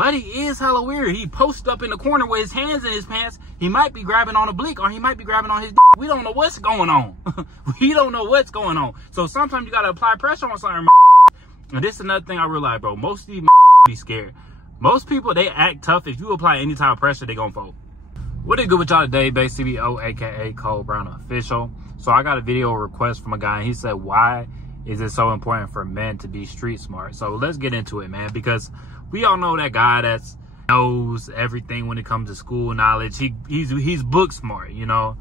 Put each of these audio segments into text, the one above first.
Buddy is hella weird. He posted up in the corner with his hands in his pants. He might be grabbing on a blick, or he might be grabbing on his We don't know what's going on. We don't know what's going on. So sometimes you got to apply pressure on something. And this is another thing I realized, bro. Most of these be scared. Most people, they act tough. If you apply any type of pressure, they gonna fold. What is good with y'all today? Bass CBO, aka Cole Brown Official. So I got a video request from a guy, and he said, why is it so important for men to be street smart? So let's get into it, man, because we all know that guy that knows everything when it comes to school knowledge. He's book smart, you know.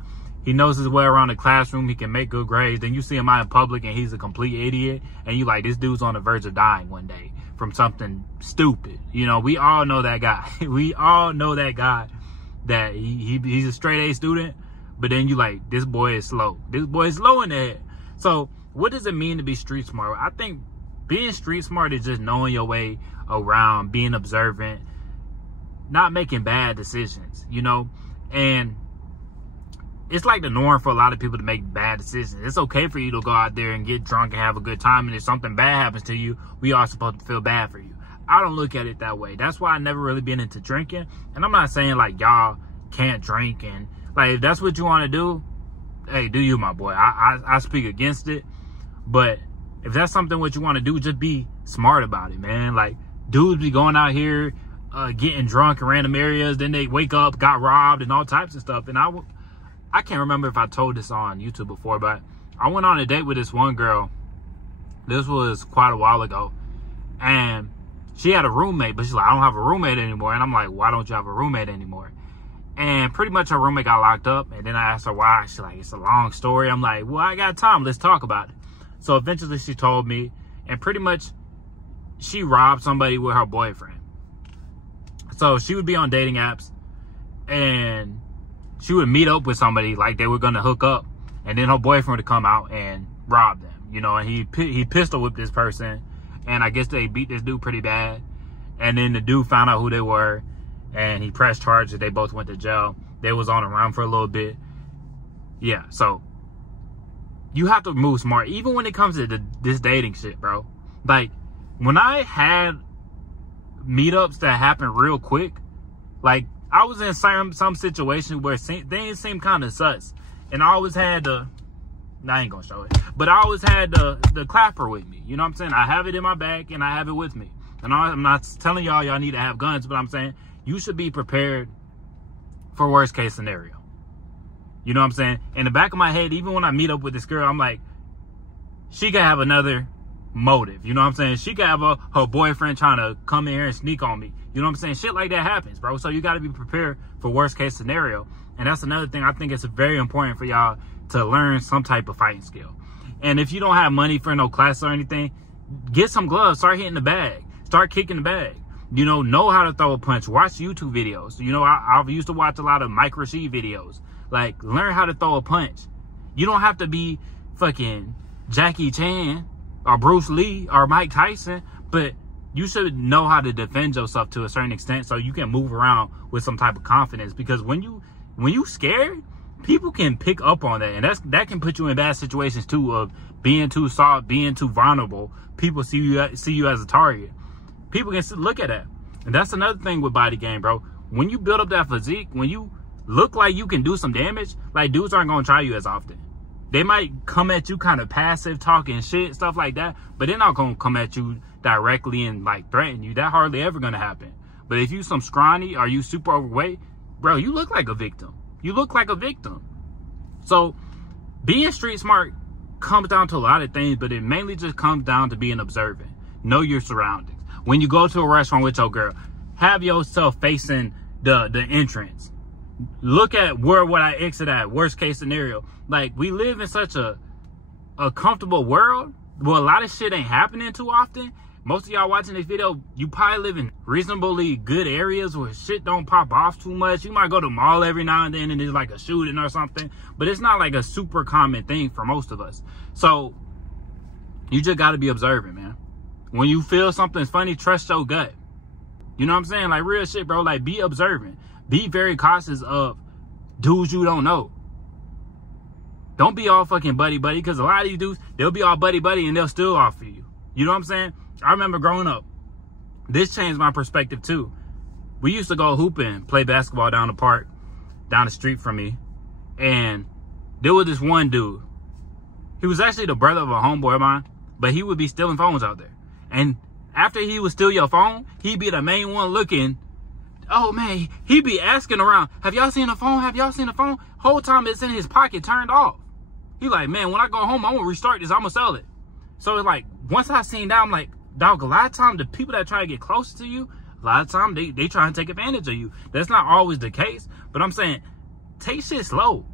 He knows his way around the classroom. He can make good grades. Then you see him out in public and he's a complete idiot. And you like, this dude's on the verge of dying one day from something stupid. You know, we all know that guy. We all know that guy that he's a straight A student. But then you like, this boy is slow. This boy is slow in the head. So what does it mean to be street smart? I think being street smart is just knowing your way around, being observant, not making bad decisions, you know. And it's like the norm for a lot of people to make bad decisions. It's okay for you to go out there and get drunk and have a good time, and if something bad happens to you, we are supposed to feel bad for you. I don't look at it that way. That's why I never really been into drinking. And I'm not saying like y'all can't drink, and like if that's what you want to do, hey, do you, my boy. I speak against it. But if that's something what you want to do, just be smart about it, man. Like dudes be going out here getting drunk in random areas, then they wake up, got robbed and all types of stuff. And I can't remember if I told this on YouTube before, but I went on a date with this one girl. This was quite a while ago. And she had a roommate, but she's like, I don't have a roommate anymore. And I'm like, why don't you have a roommate anymore? And pretty much her roommate got locked up. And then I asked her why. She's like, it's a long story. I'm like, well, I got time. Let's talk about it. So eventually she told me, and pretty much she robbed somebody with her boyfriend. So she would be on dating apps and she would meet up with somebody like they were going to hook up, and then her boyfriend would come out and rob them, you know, and he pistol whipped this person, and I guess they beat this dude pretty bad, and then the dude found out who they were, and he pressed charges. They both went to jail. They was on the run for a little bit. Yeah, so you have to move smart, even when it comes to this dating shit, bro. Like, when I had meetups that happened real quick, like, I was in some situation where things seemed kind of sus. And I always had I ain't gonna show it, but I always had the clapper with me. You know what I'm saying? I have it in my bag and I have it with me. And I'm not telling y'all need to have guns, but I'm saying you should be prepared for worst case scenario. You know what I'm saying? In the back of my head, even when I meet up with this girl, I'm like, she could have another motive. You know what I'm saying? She could have her boyfriend trying to come in here and sneak on me. You know what I'm saying? Shit like that happens, bro. So you got to be prepared for worst case scenario. And that's another thing. I think it's very important for y'all to learn some type of fighting skill. And if you don't have money for no class or anything, get some gloves. Start hitting the bag. Start kicking the bag. You know how to throw a punch. Watch YouTube videos. You know, I used to watch a lot of Mike Rashid videos. Like, learn how to throw a punch. You don't have to be fucking Jackie Chan or Bruce Lee or Mike Tyson, but you should know how to defend yourself to a certain extent so you can move around with some type of confidence. Because when you scared, people can pick up on that, and that can put you in bad situations too, of being too soft, being too vulnerable. People see you as a target. People can look at that. And that's another thing with body game, bro. When you build up that physique, when you look like you can do some damage, like, dudes aren't gonna try you as often. They might come at you kind of passive, talking shit, stuff like that, but they're not gonna come at you directly and like threaten you. That hardly ever gonna happen. But if you some scrawny or you super overweight, bro, you look like a victim. You look like a victim. So being street smart comes down to a lot of things, but it mainly just comes down to being observant. Know your surroundings. When you go to a restaurant with your girl, have yourself facing the entrance. Look at where would I exit at, worst case scenario. Like, we live in such a comfortable world where a lot of shit ain't happening too often. Most of y'all watching this video, you probably live in reasonably good areas where shit don't pop off too much. You might go to the mall every now and then and there's like a shooting or something, but it's not like a super common thing for most of us. So you just got to be observant, man. When you feel something's funny, trust your gut. You know what I'm saying? Like, real shit, bro. Like, be observant. Be very cautious of dudes you don't know. Don't be all fucking buddy-buddy, because a lot of these dudes, they'll be all buddy-buddy and they'll still offer you. You know what I'm saying? I remember growing up, this changed my perspective too. We used to go hooping, play basketball down the park, down the street from me. And there was this one dude. He was actually the brother of a homeboy of mine, but he would be stealing phones out there. And after he would steal your phone, he'd be the main one looking. Oh man, he'd be asking around, have y'all seen the phone? Have y'all seen the phone? Whole time it's in his pocket turned off. He like, man, when I go home, I'm gonna restart this, I'm gonna sell it. So it's like, once I seen that, I'm like, dog, a lot of times the people that try to get closer to you, a lot of times they try and take advantage of you. That's not always the case, but I'm saying, take shit slow.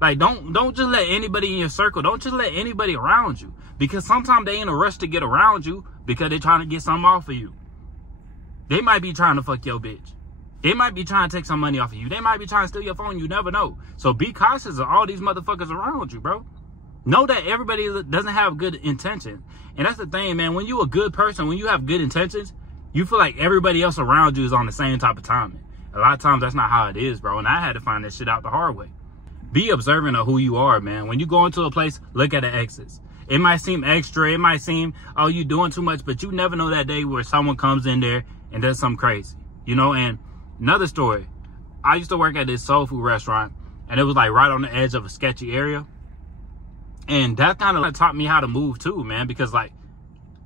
Like, don't just let anybody in your circle, don't just let anybody around you. Because sometimes they in a rush to get around you because they're trying to get something off of you. They might be trying to fuck your bitch. They might be trying to take some money off of you. They might be trying to steal your phone. You never know. So be cautious of all these motherfuckers around you, bro. Know that everybody doesn't have good intentions. And that's the thing, man. When you a good person, when you have good intentions, you feel like everybody else around you is on the same type of timing. A lot of times that's not how it is, bro. And I had to find that shit out the hard way. Be observant of who you are, man. When you go into a place, look at the exits. It might seem extra. It might seem, oh, you doing too much. But you never know that day where someone comes in there and does something crazy. You know, and another story. I used to work at this soul food restaurant. And it was like right on the edge of a sketchy area. And that kind of taught me how to move too, man. Because like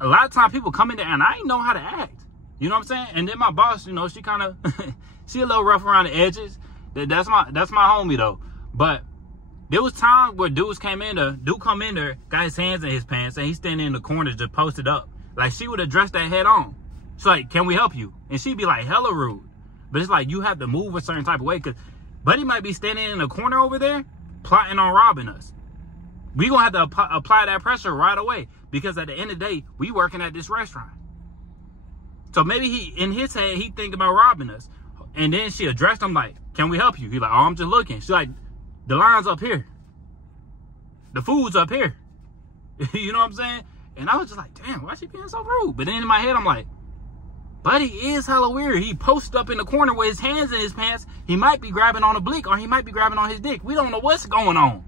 a lot of times people come in there and I didn't know how to act. You know what I'm saying? And then my boss, you know, she kind of, she a little rough around the edges. That's my homie though. But there was times where dude come in there, got his hands in his pants, and he's standing in the corner just posted up. Like, she would address that head on. She's like, can we help you? And she'd be like, hella rude. But it's like, you have to move a certain type of way, because Buddy might be standing in the corner over there, plotting on robbing us. We gonna have to apply that pressure right away, because at the end of the day, we working at this restaurant. So maybe he, in his head, he think about robbing us. And then she addressed him like, can we help you? He's like, oh, I'm just looking. She's like, the line's up here. The food's up here. You know what I'm saying? And I was just like, damn, why is she being so rude? But then in my head, I'm like, Buddy is hella weird. He posted up in the corner with his hands in his pants. He might be grabbing on a blick, or he might be grabbing on his dick. We don't know what's going on.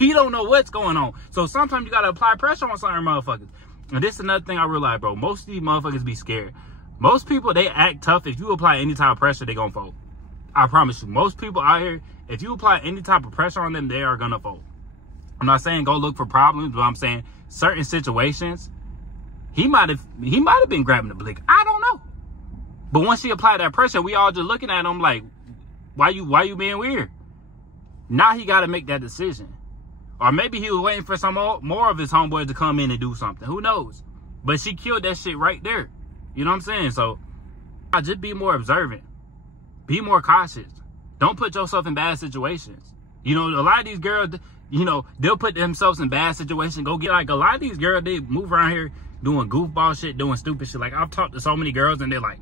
We don't know what's going on. So sometimes you got to apply pressure on certain motherfuckers. And this is another thing I realized, bro. Most of these motherfuckers be scared. Most people, they act tough. If you apply any type of pressure, they gonna fold. I promise you. Most people out here, if you apply any type of pressure on them, they are gonna fold. I'm not saying go look for problems, but I'm saying certain situations, he might have been grabbing the blick. I don't know. But once he applied that pressure, we all just looking at him like, why you being weird? Now he got to make that decision. Or maybe he was waiting for some more of his homeboys to come in and do something. Who knows? But she killed that shit right there. You know what I'm saying? So just be more observant. Be more cautious. Don't put yourself in bad situations. You know, a lot of these girls, you know, they'll put themselves in bad situations. Go get, like, a lot of these girls, they move around here doing goofball shit, doing stupid shit. Like, I've talked to so many girls and they're like,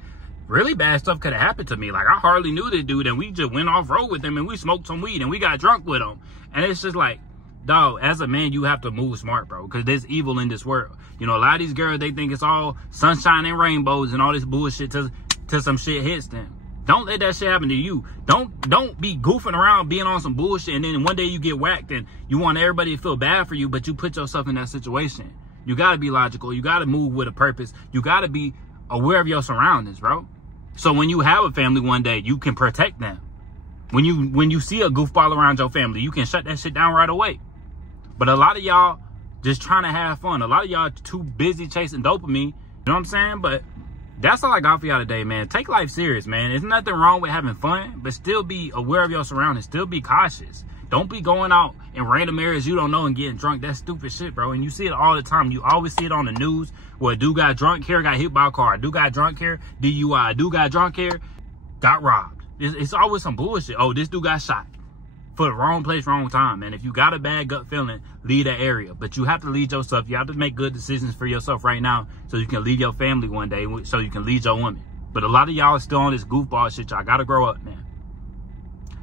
really bad stuff could have happened to me. Like, I hardly knew this dude and we just went off road with him and we smoked some weed and we got drunk with him. And it's just like, dog, as a man, you have to move smart, bro, because there's evil in this world. You know, a lot of these girls, they think it's all sunshine and rainbows and all this bullshit till some shit hits them. Don't let that shit happen to you. Don't be goofing around being on some bullshit and then one day you get whacked and you want everybody to feel bad for you, but you put yourself in that situation. You got to be logical. You got to move with a purpose. You got to be aware of your surroundings, bro. So when you have a family one day, you can protect them. When you see a goofball around your family, you can shut that shit down right away. But a lot of y'all just trying to have fun. A lot of y'all too busy chasing dopamine. You know what I'm saying? But that's all I got for y'all today, man. Take life serious, man. There's nothing wrong with having fun, but still be aware of your surroundings. Still be cautious. Don't be going out in random areas you don't know and getting drunk. That's stupid shit, bro. And you see it all the time. You always see it on the news where a dude got drunk here, got hit by a car. A dude got drunk here, DUI. A dude got drunk here, got robbed. It's always some bullshit. Oh, this dude got shot. For the wrong place, wrong time, man. If you got a bad gut feeling, leave that area. But you have to lead yourself. You have to make good decisions for yourself right now so you can lead your family one day, so you can lead your woman. But a lot of y'all are still on this goofball shit. Y'all got to grow up, man.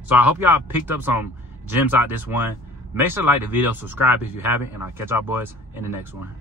So I hope y'all picked up some gems out this one. Make sure to like the video, subscribe if you haven't, and I'll catch y'all boys in the next one.